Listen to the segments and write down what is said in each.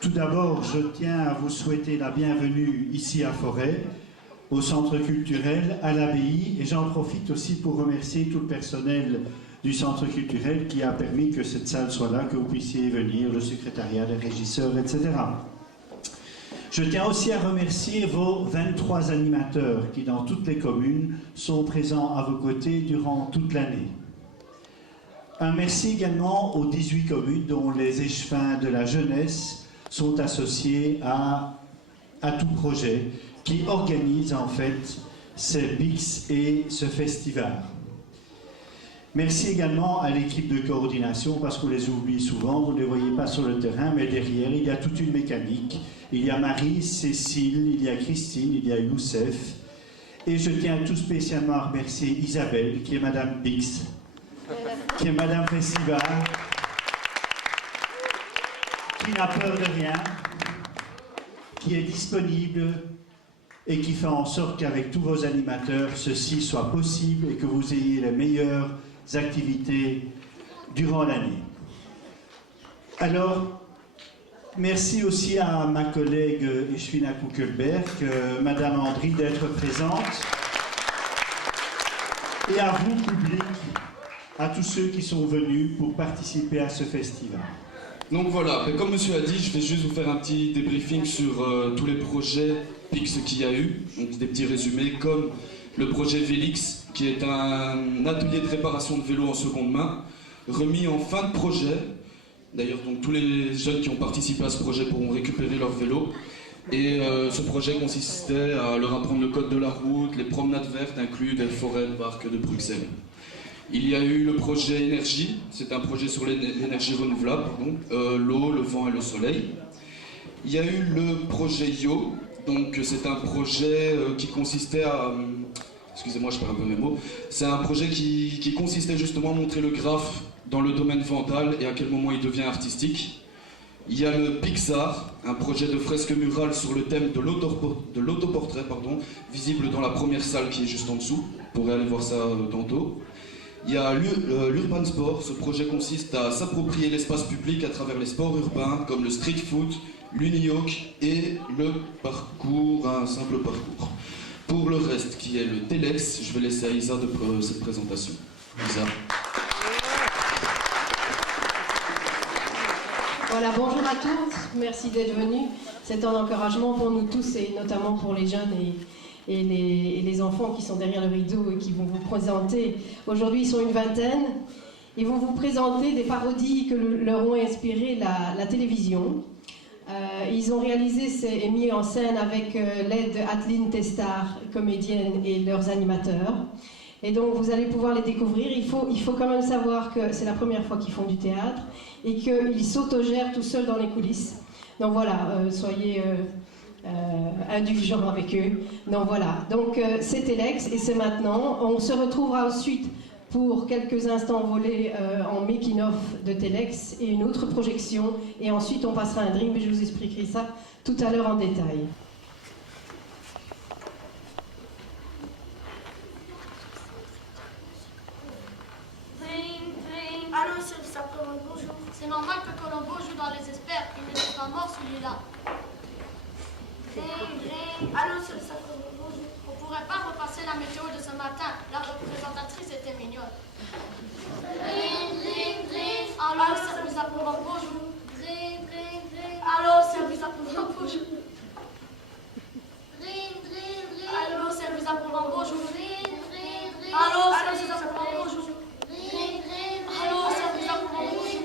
Tout d'abord, je tiens à vous souhaiter la bienvenue ici à Forêt, au Centre culturel, à l'abbaye, et j'en profite aussi pour remercier tout le personnel du Centre culturel qui a permis que cette salle soit là, que vous puissiez venir, le secrétariat, les régisseurs, etc. Je tiens aussi à remercier vos 23 animateurs qui, dans toutes les communes, sont présents à vos côtés durant toute l'année. Un merci également aux 18 communes dont les échevins de la jeunesse sont associés à tout projet qui organise en fait ces BIX et ce festival. Merci également à l'équipe de coordination parce qu'on les oublie souvent, vous ne les voyez pas sur le terrain, mais derrière il y a toute une mécanique. Il y a Marie, Cécile, il y a Christine, il y a Youssef. Et je tiens tout spécialement à remercier Isabelle, qui est Madame Bix, qui est Madame Festival, qui n'a peur de rien, qui est disponible et qui fait en sorte qu'avec tous vos animateurs, ceci soit possible et que vous ayez les meilleures activités durant l'année. Alors, merci aussi à ma collègue Eschwina Kuckelberg, Madame Andry, d'être présente. Et à vous, public, à tous ceux qui sont venus pour participer à ce festival. Donc voilà, comme monsieur a dit, je vais juste vous faire un petit débriefing sur tous les projets PIX qu'il y a eu, donc des petits résumés, comme le projet Vélix, qui est un atelier de réparation de vélos en seconde main, remis en fin de projet. D'ailleurs, donc tous les jeunes qui ont participé à ce projet pourront récupérer leur vélo. Et ce projet consistait à leur apprendre le code de la route, les promenades vertes inclus des forêts de parc de Bruxelles. Il y a eu le projet énergie, c'est un projet sur l'énergie renouvelable, l'eau, le vent et le soleil. Il y a eu le projet Yo, donc c'est un projet qui consistait à... Excusez-moi, je perds un peu mes mots. C'est un projet qui consistait justement à montrer le graphe dans le domaine Vandal et à quel moment il devient artistique. Il y a le Pixar, un projet de fresque murale sur le thème de l'autoportrait, visible dans la première salle qui est juste en dessous. Vous pourrez aller voir ça tantôt. Il y a l'Urban Sport. Ce projet consiste à s'approprier l'espace public à travers les sports urbains comme le street foot, l'unihawk et le parcours, un simple parcours. Pour le reste, qui est le Telex, je vais laisser à Isa de cette présentation. Isa. Voilà, bonjour à tous, merci d'être venus. C'est un encouragement pour nous tous et notamment pour les jeunes et les enfants qui sont derrière le rideau et qui vont vous présenter. Aujourd'hui, ils sont une vingtaine. Ils vont vous présenter des parodies que leur ont inspiré la télévision. Ils ont réalisé et mis en scène avec l'aide d'Adeline Testard, comédienne, et leurs animateurs. Et donc vous allez pouvoir les découvrir. Il faut quand même savoir que c'est la première fois qu'ils font du théâtre et qu'ils s'autogèrent tout seuls dans les coulisses. Donc voilà, soyez indulgents avec eux. Donc voilà, donc c'est Telex et c'est maintenant. On se retrouvera ensuite pour quelques instants volés en making-of de Telex et une autre projection. Et ensuite on passera un drink, mais je vous expliquerai ça tout à l'heure en détail. Allô, c'est Colombo, bonjour. C'est normal que Colombo joue dans les experts, il n'est pas mort celui-là. Allô, c'est Colombo, bonjour. On pourrait pas repasser la météo de ce matin, la représentatrice était mignonne. Allô, service à Colombo, bonjour. Allô, service à Colombo, bonjour. Allô, service à Colombo, bonjour. Allô, service à Colombo, bonjour. Allô, service à Colombo, bonjour. Allô, service à Colombo, bonjour.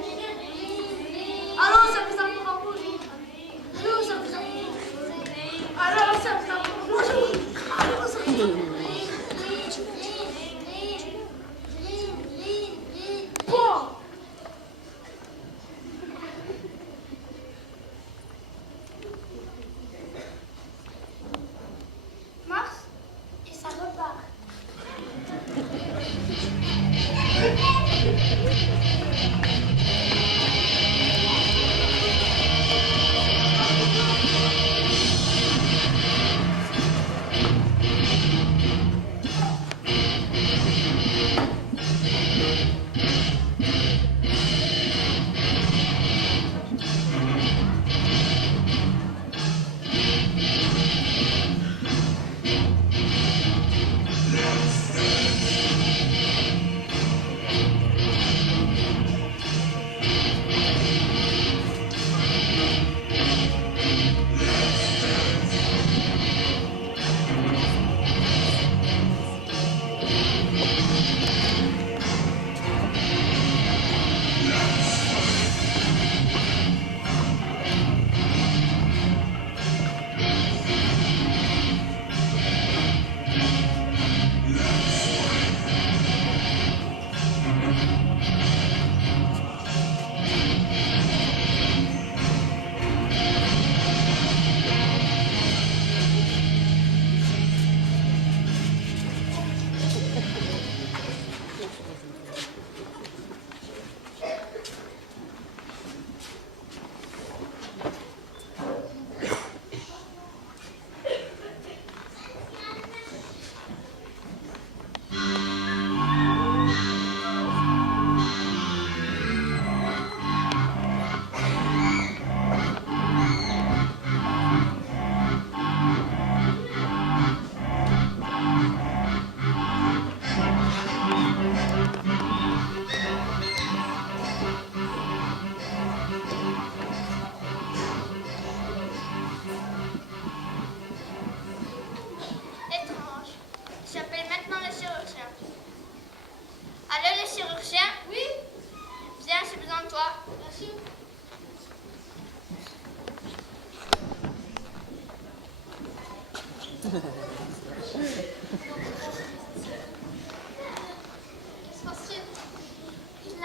Allô, service à Colombo, bonjour. Allô, service à Colombo, bonjour. Allô, service à Colombo, bonjour.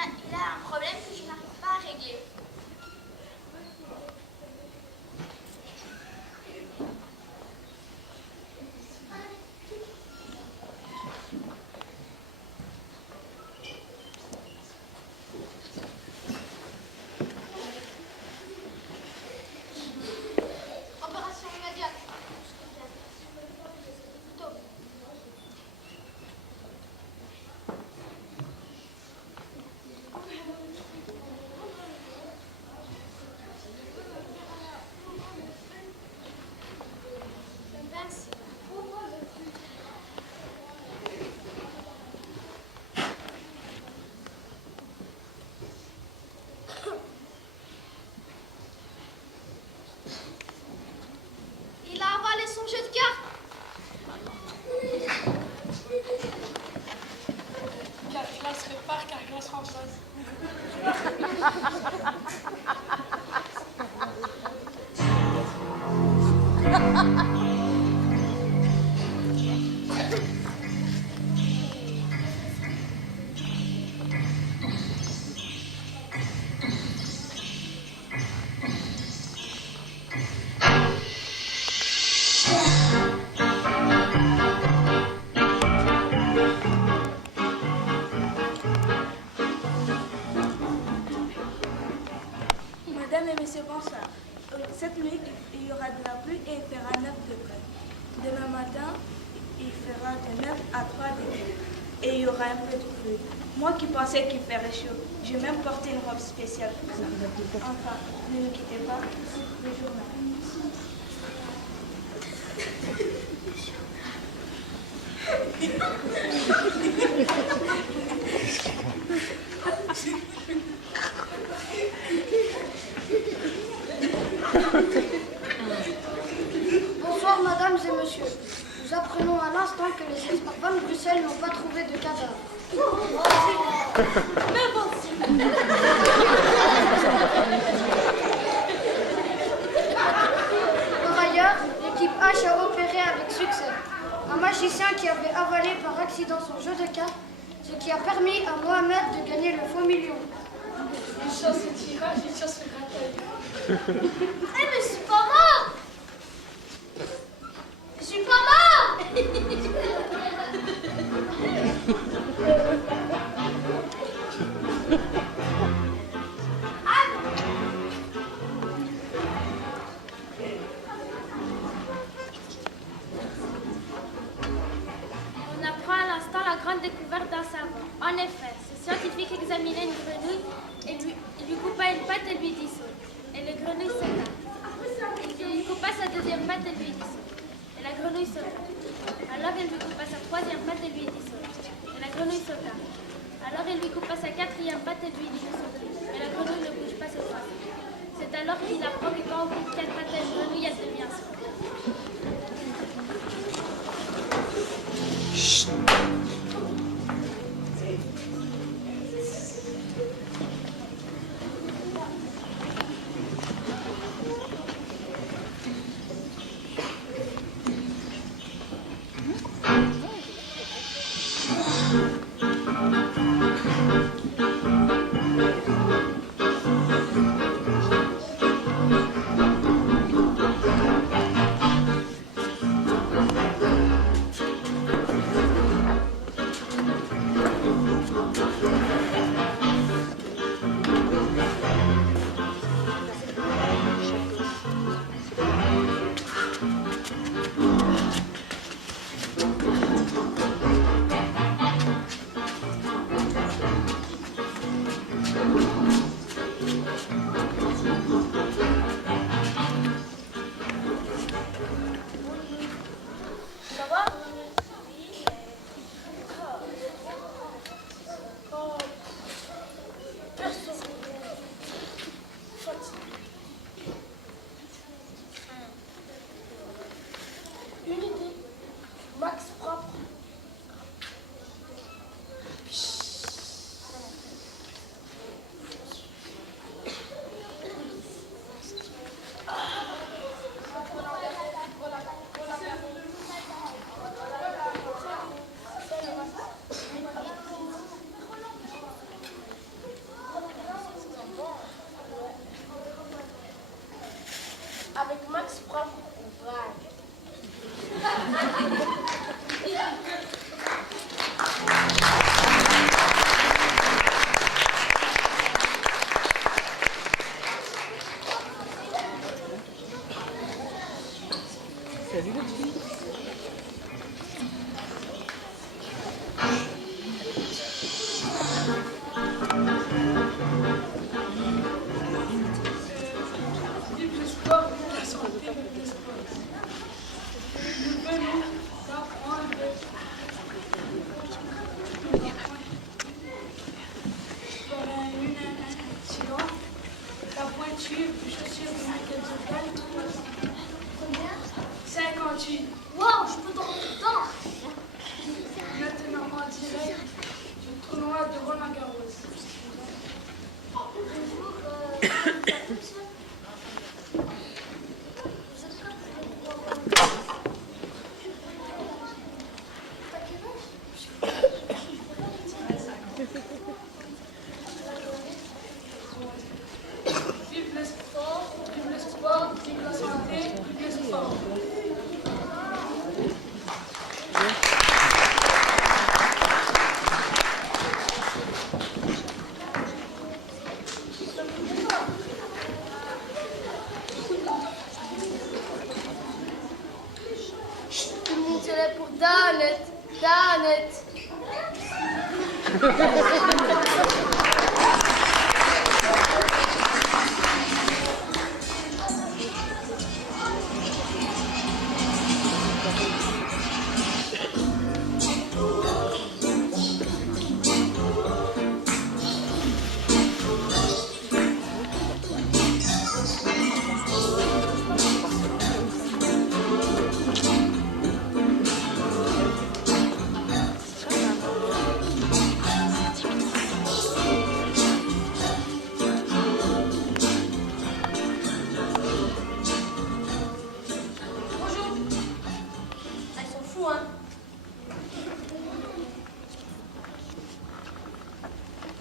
il a un problème que je n'arrive pas à régler. Opération immédiate. Merci. Il a avalé son jeu de cartes. Carglass répare, Carglass remplace. Mesdames et messieurs, bonsoir. Cette nuit, il y aura de la pluie et il fera 9 degrés. Demain matin, il fera de 9 à 3 degrés. Et il y aura un peu de pluie. Moi qui pensais qu'il ferait chaud, j'ai même porté une robe spéciale pour ça. Enfin, ne me quittez pas, c'est le journal. Bonsoir, mesdames et messieurs. Nous apprenons à l'instant que les experts Van Bruxelles n'ont pas trouvé de cadavre. Par ailleurs, l'équipe H a opéré avec succès. Un magicien qui avait avalé par accident son jeu de cartes, ce qui a permis à Mohamed de gagner le faux million. Une chance au tirage, une chance au grattage. Eh mais je suis pas mort. Je suis pas mort. On apprend à l'instant la grande découverte d'un savant. En effet, ce scientifique examinait une grenouille et lui coupa une patte et lui dissout. Et la grenouille sauta. Il lui coupa sa deuxième patte et lui dissout. Et la grenouille sauta. Alors il lui coupa sa troisième patte et lui dissout. Et la grenouille sauta. Alors il lui coupa sa quatrième patte et lui dissout. Et la grenouille ne bouge pas cette fois-ci. C'est alors qu'il apprend que quand on coupe 4 pattes à une grenouille, elle devient sourde. stylo, la pointure, chaussures de Michael Jordan. Combien? 58. Waouh, je peux dormir dedans. Maintenant en direct du tournoi de Roland Garros. Bonjour, vous êtes prêts pour T'as quel âge? Vive le sport, vive la santé, vive le sport. Tout le monde se lève pour Danette. Danette.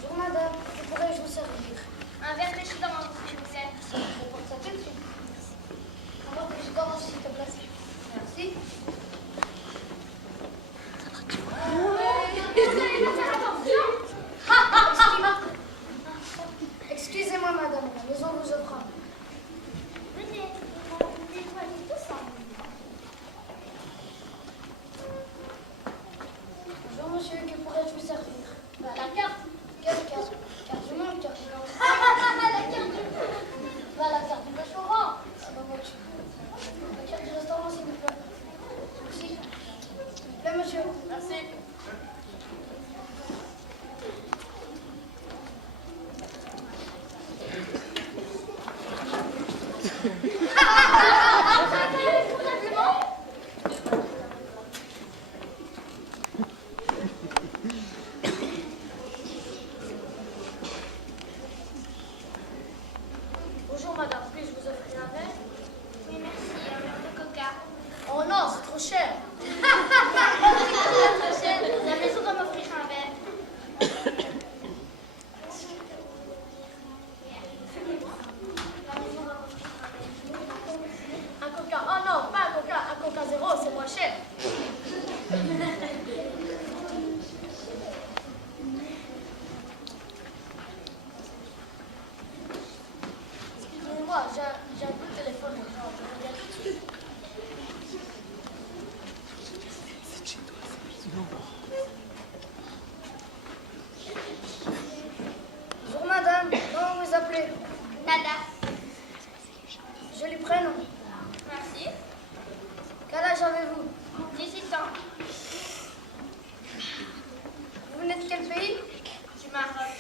Bonjour madame, que pourrais-je vous servir? Un verre de jus d'orange, s'il vous plaît. Je porte ça tout de suite. Un verre de jus d'orange, s'il te plaît. Merci. Excusez-moi madame, la maison vous offre un. Venez, nettoyez tout ça. Bonjour monsieur, que pourrais-je vous servir? La carte. Quelle carte? Carte du monde, carte du monde. La carte du La carte du restaurant. C'est ma voiture. La carte du restaurant, s'il vous plaît. Merci. S'il vous plaît, monsieur. Merci. Bonjour madame, puis-je vous offrir un verre? Oui, merci. Un verre de coca. Oh non, c'est trop cher. La maison doit m'offrir un verre. Un coca. Oh non, pas un coca. Un coca zéro, c'est moins cher. Excusez-moi, j'ai un coup de téléphone. Je reviens tout de suite. Bonjour madame, comment vous appelez? Nada. Joli prénom. Merci. Quel âge avez-vous? 18 ans. Vous venez de quel pays? Du Maroc.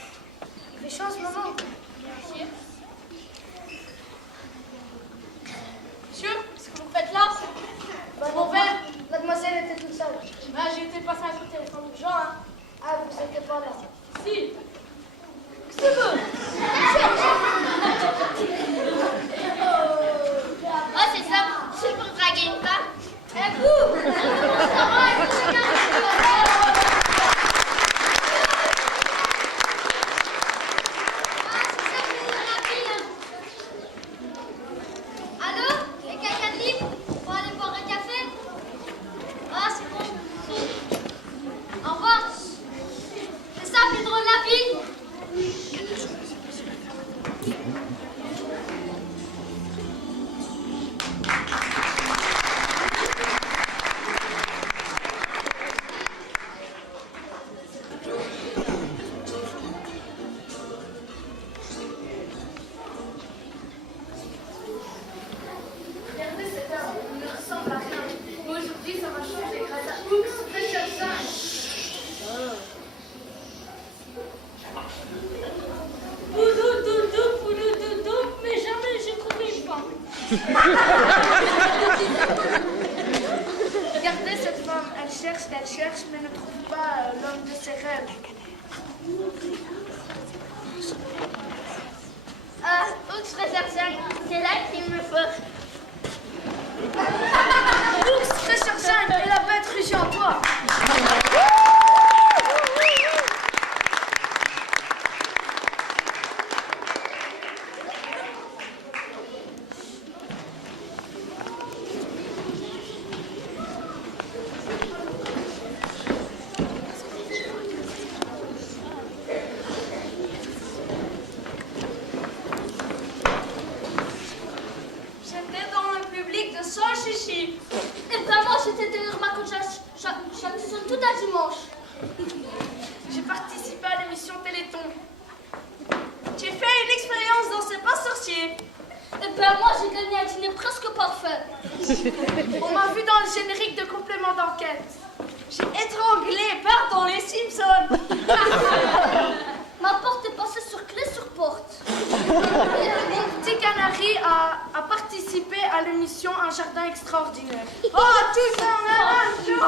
Il fait chaud en ce moment. Bien sûr. Monsieur, ce que vous faites là, mon verre. Mademoiselle était toute seule. J'ai été passer un coup de téléphone urgent, hein. Ah, vous n'étiez pas là. Si. C'est bon. Oh, c'est ça. C'est pour draguer une femme. Et vous? Allô? Et quelqu'un de libre pour aller boire un café? Ah, c'est bon. Au revoir. C'est ça, plus drôle la vie. Regardez cette femme, elle cherche, mais ne trouve pas l'homme de ses rêves. Ah, Oux Recherchen, c'est là qu'il me faut. Ours, Recherchen et la bête rugit en toi. J'étais dans le public de son chichi. Et ben moi, j'étais derrière ma coach chaque tout un dimanche. J'ai participé à l'émission Téléthon. J'ai fait une expérience dans C'est pas sorcier. Et ben moi, j'ai gagné un dîner presque parfait. On m'a vu dans le générique de complément d'enquête. J'ai étranglé Bart dans les Simpsons. Ma porte est passée sur clé sur porte. Mon petit canari a participé à l'émission Un jardin extraordinaire. Oh, tout ça en même jour.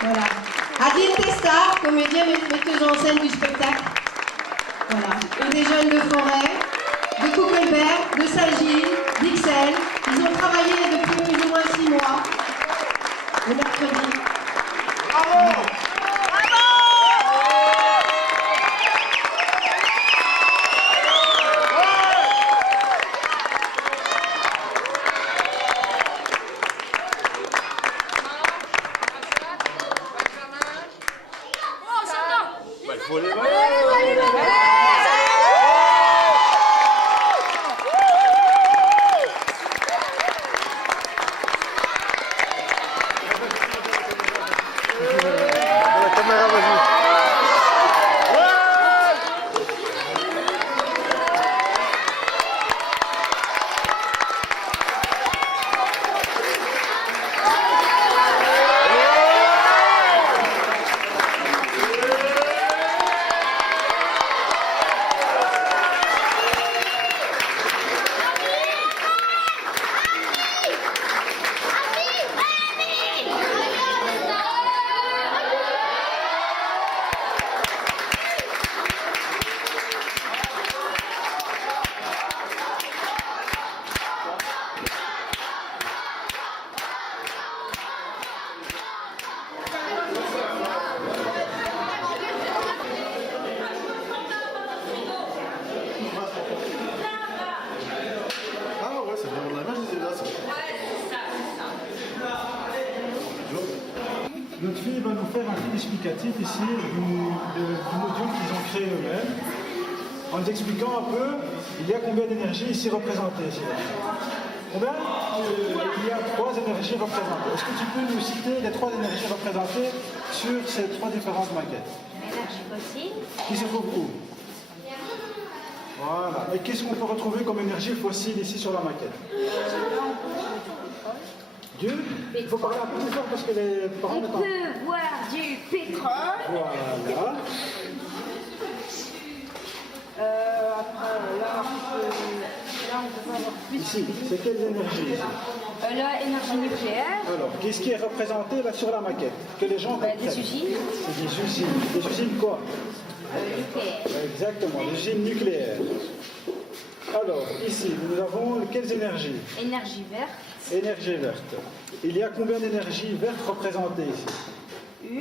Voilà. Adine Testa, comédienne et metteuse en scène du spectacle. Voilà. Et des jeunes de Forêt, de Kuckelberg, de Sagil, d'Ixelles. Ils ont travaillé depuis plus ou moins 6 mois. Le mercredi. Bravo! Faut les la caméra, vas-y. notre fille va nous faire un film explicatif ici du module qu'ils ont créé eux-mêmes, en nous expliquant un peu il y a combien d'énergies ici représentées. Combien? Il y a 3 énergies représentées. Est-ce que tu peux nous citer les 3 énergies représentées sur ces 3 différentes maquettes? L'énergie fossile. Qui se trouve où? Voilà. Et qu'est-ce qu'on peut retrouver comme énergie fossile ici sur la maquette? Il faut parler un peu plus fort parce que les parents On n'entendent. peut voir du pétrole. Voilà. Après, là, on peut voir plus. Ici, c'est quelle énergie ici? Là, énergie nucléaire. Alors, qu'est-ce qui est représenté là sur la maquette? Que les gens comprennent. Des usines. C'est des usines. Des usines quoi? Nucléaires. Exactement, des usines nucléaires. Alors, ici, nous avons quelles énergies? Énergie verte. Énergie verte. Il y a combien d'énergies vertes représentées ici? 1, 2,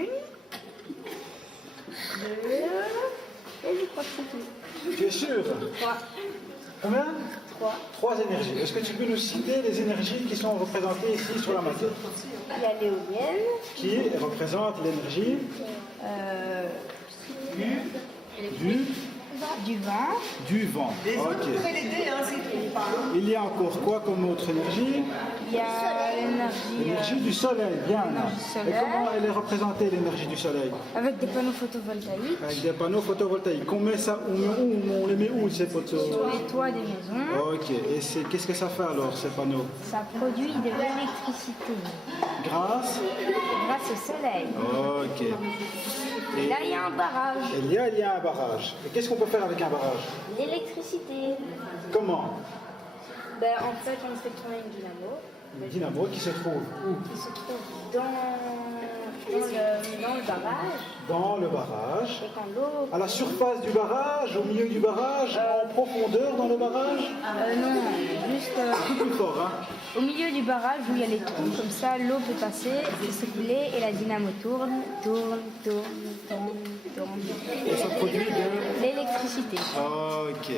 et je crois que c'est tout. Tu es sûr? 3. Combien? 3. 3 énergies. Est-ce que tu peux nous citer les énergies qui sont représentées ici sur la maquette? Il y a l'éolienne. Qui représente l'énergie Du vent. Du vent. Ok. Il y a encore quoi comme autre énergie? Il y a l'énergie. L'énergie du soleil, bien. soleil. Et comment elle est représentée, l'énergie du soleil? Avec des panneaux photovoltaïques. Avec des panneaux photovoltaïques. On met ça, on les met où ces photos? Sur les toits des maisons. Ok. Et qu'est-ce que ça fait alors, ces panneaux? Ça produit de l'électricité. Grâce Grâce au soleil. Ok. Et là, il y a un barrage. Il y a un barrage. Et qu'est-ce qu'on peut faire avec un barrage? L'électricité. Comment? Ben, en fait, on fait tourner une dynamo. Une dynamo qui se trouve où? Qui se trouve dans le barrage. Dans le barrage. Et quand l'eau... À la surface du barrage, au milieu du barrage, en profondeur dans le barrage? Non, juste Plus fort, hein? au milieu du barrage où il y a les trous, comme ça, l'eau peut passer, se couler et la dynamo tourne. Et ça produit de... L'électricité. Ok.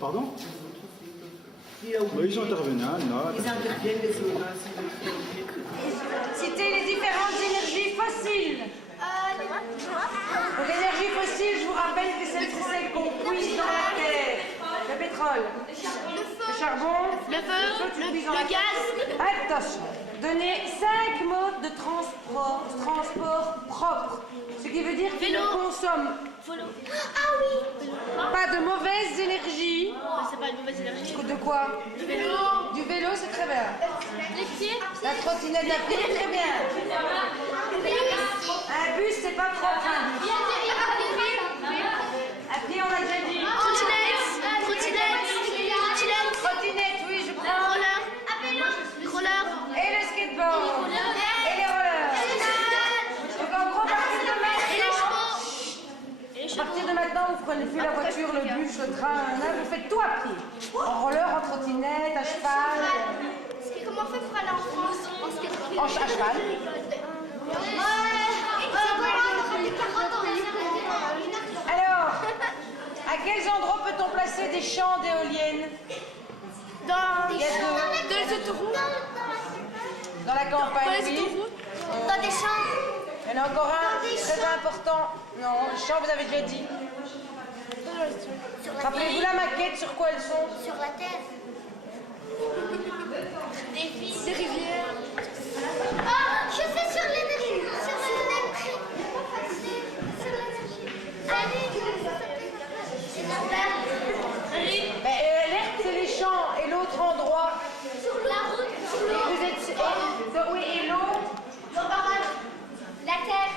Pardon? Oui, ils sont intervenus, hein, là. Citez les différentes énergies fossiles. Pour l'énergie fossile, je vous rappelle que c'est celle qu'on puise dans la terre. Le pétrole, le charbon, le feu, le gaz. Attention, donnez 5 modes de transport propre. Ce qui veut dire qu'il ne consomme pas de mauvaise énergie. C'est pas une mauvaise énergie. De quoi? Du vélo. Du vélo, c'est très bien. Les pieds. La trottinette à pied, très bien. Un bus, c'est pas propre, un bus. À pied, on l'a déjà dit. Trottinette, oui, je prends. Roller. Et le skateboard. Et les rollers. Donc en gros, à partir de maintenant, vous prenez plus la voiture, le bus, le train, là, vous faites tout à pied. En roller, en trottinette, à cheval. Comment on fait pour aller en France? À cheval. Alors, à quels endroits peut-on placer des champs d'éoliennes? Dans Il y a les autoroutes. Dans la campagne, oui. Dans des champs. Il y en a encore un très important. Non, le champ, vous avez déjà dit. Rappelez-vous la maquette, sur quoi elles sont? Sur la terre. Des rivières. Ah, je sais sur l'énergie. Sur l'énergie. Sur l'énergie. L'herbe, c'est les champs. Et l'autre endroit? Sur la route. Sur l'eau. Vous êtes... Oui, et l'autre? Dans le barrage. La terre.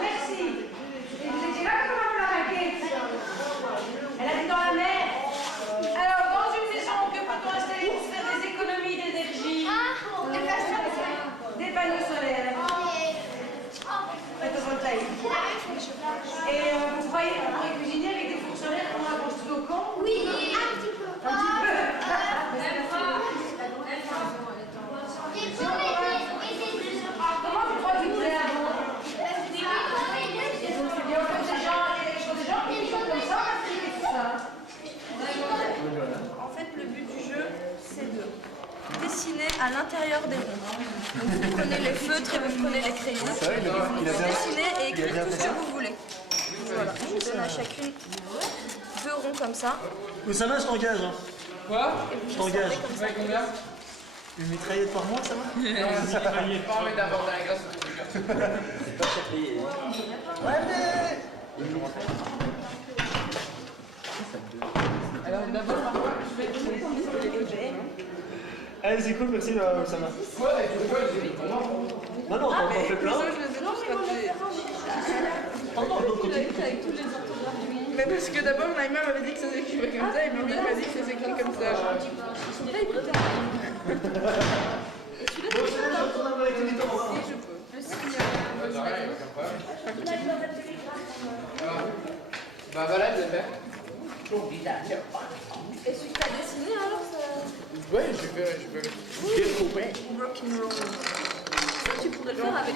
Merci. Et vous étiez là comment la maquette? Elle a dit dans la mer. Alors, dans une maison, que peut-on installer pour faire des économies d'énergie? à l'intérieur des ronds. Donc vous prenez les feutres et vous prenez les crayons. Vous dessinez et écrivez tout ce que vous voulez. Voilà, je vous donne à chacune 2 ronds comme ça. Ça va, je t'engage. Hein. Quoi? Je t'engage. Combien? Une mitraillette par mois, ça va? J'ai pas envie d'aborder la glace. C'est pas cher payé. Ouais, mais... Alors d'abord, je vais donner ton Allez, c'est cool, merci, ça va. Ouais, tu vois, j'ai dit Non, non, t'en fais plein. Mais parce que d'abord, Naïma m'avait dit que ça s'écrivait comme ça, et Mimi m'a dit que ça s'écrit comme ça. Bah voilà, je vais faire. Et celui que tu as dessiné alors ça... Ouais, je vais. Rock'n'roll. Tu pourrais le faire avec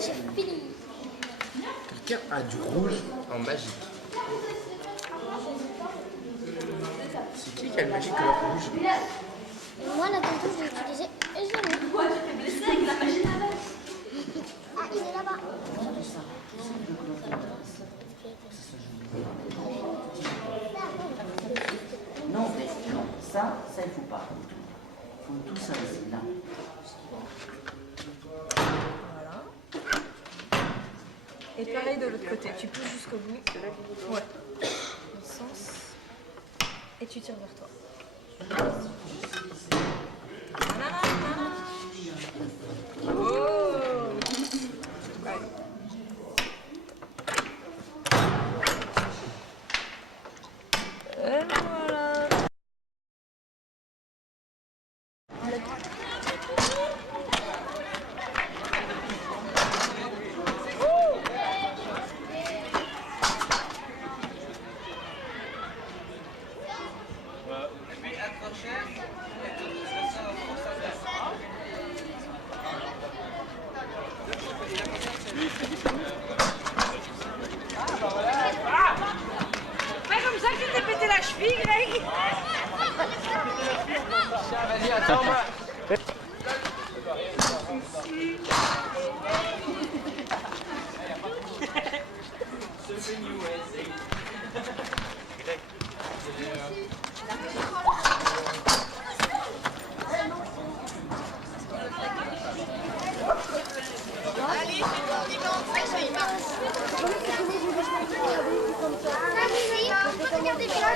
J'ai fini. Quelqu'un a du rouge en magique. C'est qui a le magique couleur rouge? Moi, la tantôt, je l'ai utilisé et je l'ai. Pourquoi tu t'es blessé avec la machine à laver? Ah, il est là-bas. Non, mais non, ça il faut pas. Il faut tout ça ici, là. Voilà. Et pareil de l'autre côté, tu pousses jusqu'au bout. Ouais. Dans le sens. Et tu tires vers toi. Oh! Ouais. Et voilà. Pas comme ça que tu t'es pété la cheville, Greg. Vas-y, attends-moi. Regardez bien,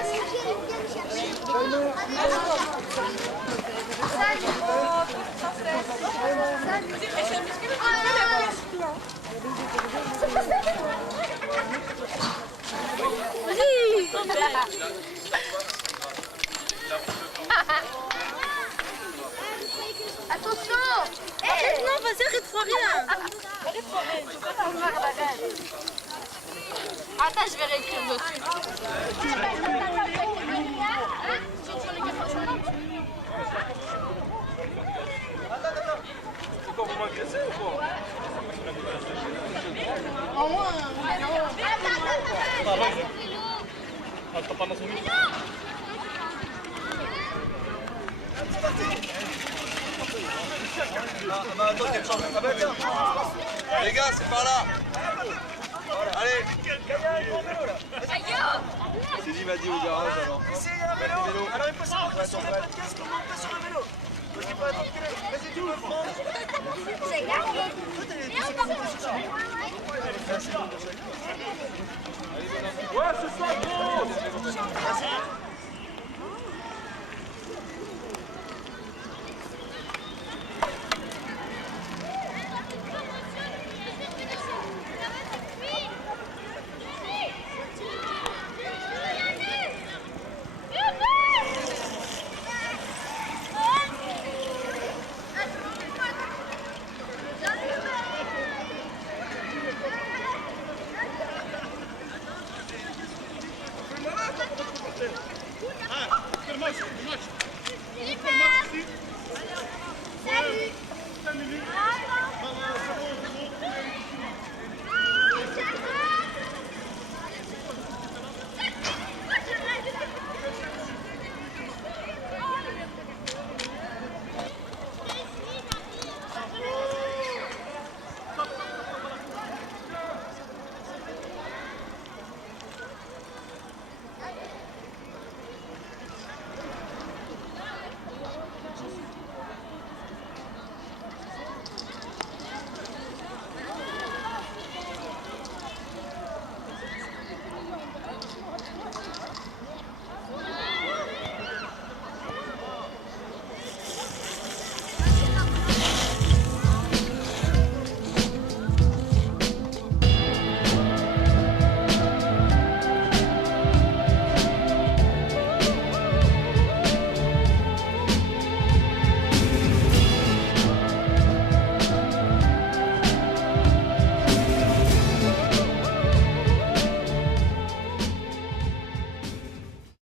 attention! Non, vas-y, arrête-toi rien. Arrête-toi rien, tu peux pas voir la reine. Attends, je vais réécrire dessus. C'est quoi, vous m'agressez ou quoi? Au moins, Attends pas dans son micro. C'est parti. Ah bah attends, quelle chance. Ah bah tiens. Les gars, c'est par là. Allez. Sylvie m'a dit au garage alors. Ici, il y a un vélo. Alors, il faut se monter sur le podcast, on monte pas sur le vélo. Toi, tu peux attendre qu'il est. Vas-y, tu me prends. C'est gagné! Ouais, ce soir, gros.